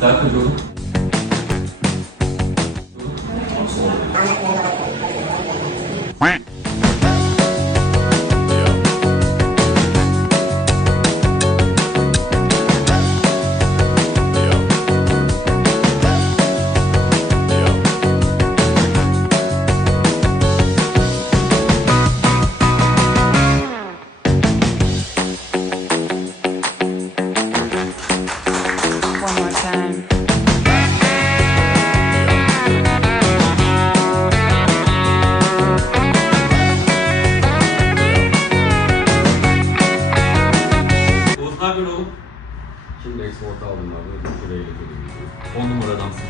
Tá, pro jogo. Quack. Şimdi export abi. Şuraya getirdim. 10 numara adamsın.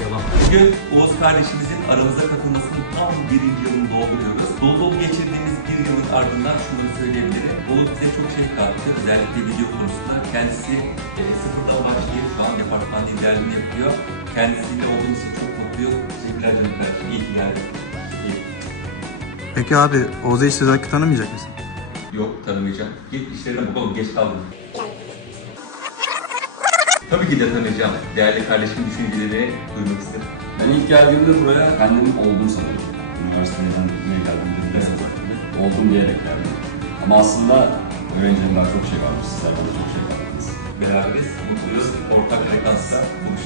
Devam. Bugün Oğuz kardeşimizin aramıza katılmasının tam birinci yılını dolduruyoruz. Dolu dolu geçirdiğimiz bir yılın ardından şunu söyleyebilirim. Oğuz bize çok şey kattı. Özellikle video konusunda. Kendisi e, sıfırdan başlayıp şu an departman liderliğini yapıyor. Kendisiyle olduğumuz için çok mutluyum. Teşekkürler canım kardeşim. İyi ki geldin. Peki abi Oğuz'u hiç hakkı tanımayacak mısın? Yok tanımayacağım. Git işlerine bak oğlum geç kaldın. Tabii ki de tanıyacağım. Değerli kardeşimin düşüncelerini duymak isterim. Ben ilk geldiğimde buraya kendim oldum sanırım. Üniversiteden niye geldim dediler zaten. Oldum diyerek geldim. Ama aslında öğrencilerin daha çok şey varmış. Sizler bana çok şey kaldınız. Beraberiz, mutluyuz. Ortak frekansta buluştuk.